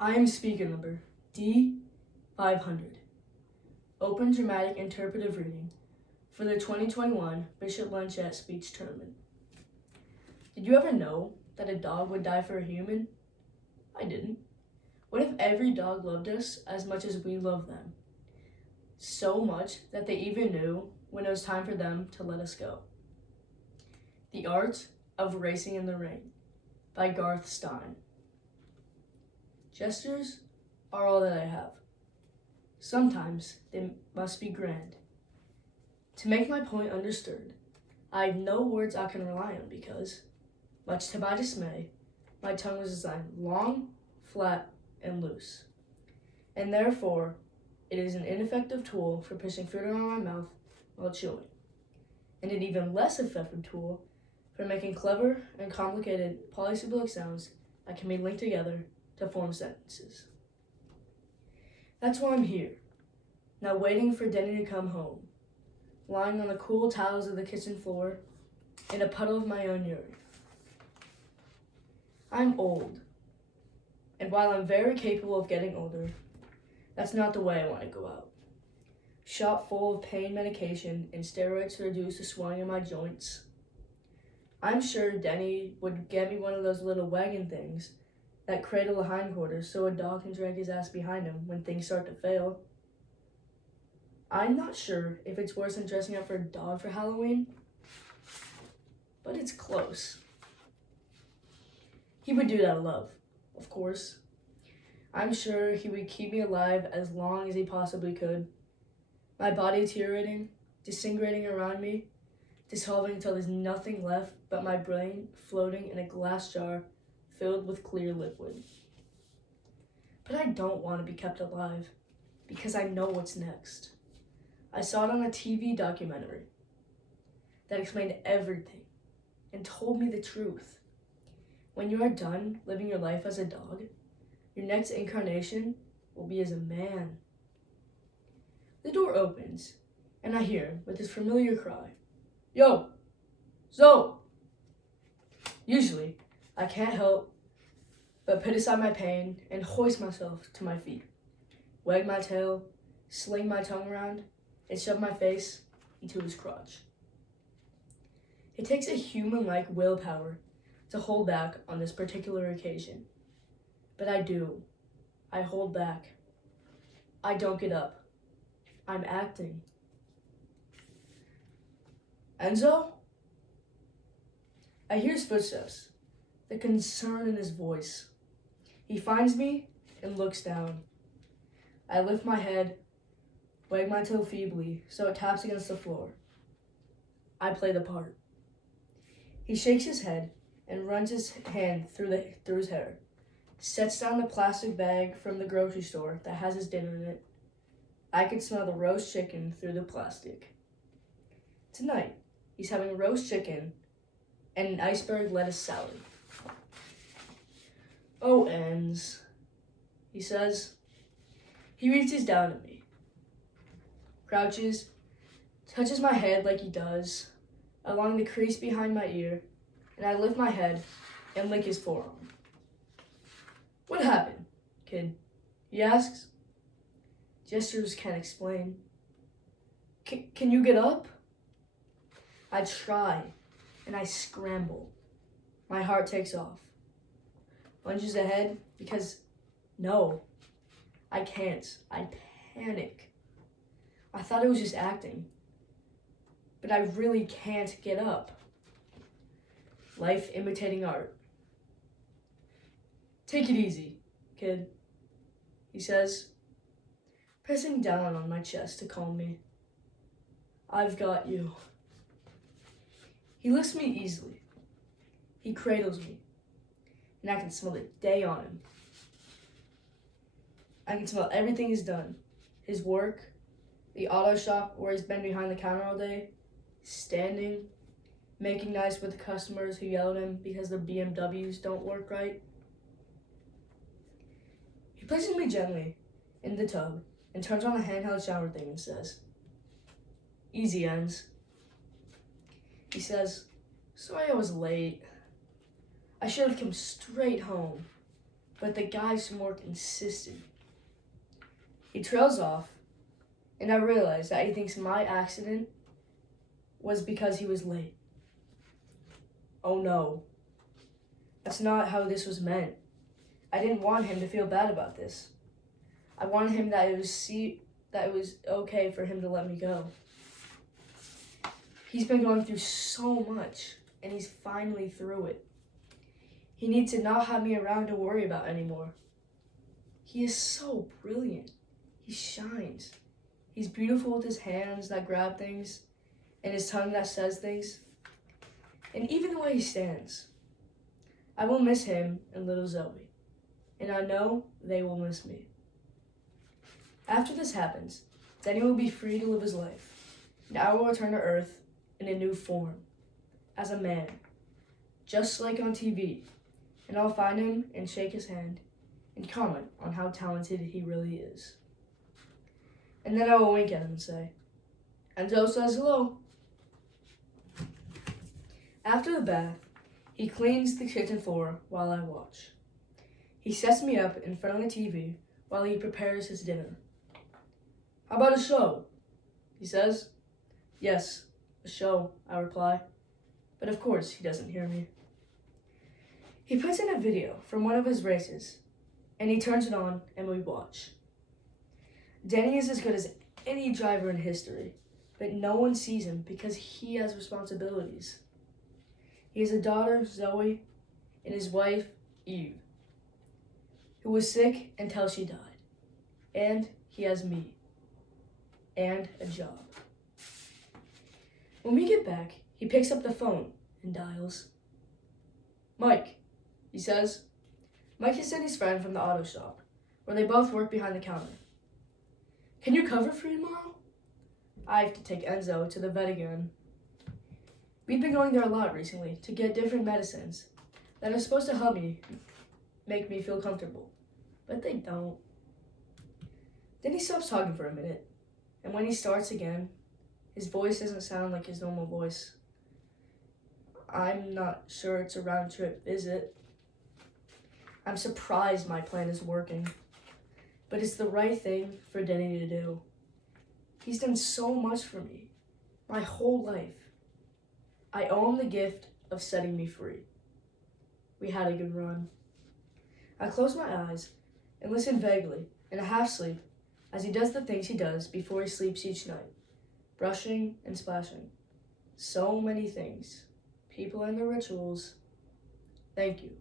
I am speaker number D500, Open Dramatic Interpretive Reading for the 2021 Bishop Blanchett Speech Tournament. Did you ever know that a dog would die for a human? I didn't. What if every dog loved us as much as we love them? So much that they even knew when it was time for them to let us go. The Art of Racing in the Rain by Garth Stein. Gestures are all that I have. Sometimes they must be grand. To make my point understood, I have no words I can rely on because, much to my dismay, my tongue was designed long, flat, and loose. And therefore, it is an ineffective tool for pushing food around my mouth while chewing, and an even less effective tool for making clever and complicated polysyllabic sounds that can be linked together to form sentences. That's why I'm here, now waiting for Denny to come home, lying on the cool tiles of the kitchen floor in a puddle of my own urine. I'm old, and while I'm very capable of getting older, that's not the way I want to go out. Shot full of pain medication and steroids to reduce the swelling in my joints. I'm sure Denny would get me one of those little wagon things that cradle the hindquarters so a dog can drag his ass behind him when things start to fail. I'm not sure if it's worse than dressing up for a dog for Halloween, but it's close. He would do it out of love, of course. I'm sure he would keep me alive as long as he possibly could. My body deteriorating, disintegrating around me, dissolving until there's nothing left but my brain floating in a glass jar filled with clear liquid. But I don't want to be kept alive because I know what's next. I saw it on a TV documentary that explained everything and told me the truth. When you are done living your life as a dog, your next incarnation will be as a man. The door opens, and I hear him with his familiar cry, "Yo, Zoe!" Usually, I can't help but put aside my pain and hoist myself to my feet, wag my tail, sling my tongue around, and shove my face into his crotch. It takes a human-like willpower to hold back on this particular occasion. But I do. I hold back. I don't get up. I'm acting. Enzo? I hear his footsteps, the concern in his voice. He finds me and looks down. I lift my head, wag my toe feebly so it taps against the floor. I play the part. He shakes his head and runs his hand through his hair, sets down the plastic bag from the grocery store that has his dinner in it. I can smell the roast chicken through the plastic. Tonight, he's having roast chicken and an iceberg lettuce salad. "Oh, Enz," he says. He reaches down at me, crouches, touches my head like he does, along the crease behind my ear, and I lift my head and lick his forearm. "What happened, kid?" he asks. Gestures can't explain. Can you get up?" I try, and I scramble. My heart takes off. Lunges ahead because, no, I can't. I panic. I thought it was just acting, but I really can't get up. Life imitating art. "Take it easy, kid," he says, pressing down on my chest to calm me. "I've got you." He lifts me easily. He cradles me, and I can smell the day on him. I can smell everything he's done. His work, the auto shop where he's been behind the counter all day, standing, making nice with the customers who yell at him because their BMWs don't work right. He places me gently in the tub and turns on the handheld shower thing and says, "Easy, Enz." He says, "Sorry I was late. I should have come straight home. but the guy's more consistent. He trails off, and I realize that he thinks my accident was because he was late. Oh no, that's not how this was meant. I didn't want him to feel bad about this. I wanted him that it was okay for him to let me go. He's been going through so much, and he's finally through it. He needs to not have me around to worry about anymore. He is so brilliant. He shines. He's beautiful with his hands that grab things and his tongue that says things. And even the way he stands. I will miss him and little Zoe. And I know they will miss me. After this happens, Denny will be free to live his life. And I will return to Earth in a new form. As a man. Just like on TV. And I'll find him and shake his hand and comment on how talented he really is. And then I will wink at him and say, Enzo says hello. After the bath, he cleans the kitchen floor while I watch. He sets me up in front of the TV while he prepares his dinner. How about a show? He says. Yes, a show, I reply. But of course he doesn't hear me. He puts in a video from one of his races, and he turns it on and we watch. Danny is as good as any driver in history, but no one sees him because he has responsibilities. He has a daughter, Zoe, and his wife, Eve, who was sick until she died. And he has me. And a job. When we get back, he picks up the phone and dials. Mike, he says. Mike is Denny's friend from the auto shop, where they both work behind the counter. Can you cover for me tomorrow? I have to take Enzo to the vet again. We've been going there a lot recently to get different medicines that are supposed to help me make me feel comfortable, but they don't. Then he stops talking for a minute, and when he starts again, his voice doesn't sound like his normal voice. I'm not sure it's a round trip visit. I'm surprised my plan is working, but it's the right thing for Denny to do. He's done so much for me, my whole life. I owe him the gift of setting me free. We had a good run. I close my eyes and listen vaguely, in a half sleep, as he does the things he does before he sleeps each night. Brushing and splashing. So many things. People and their rituals. Thank you.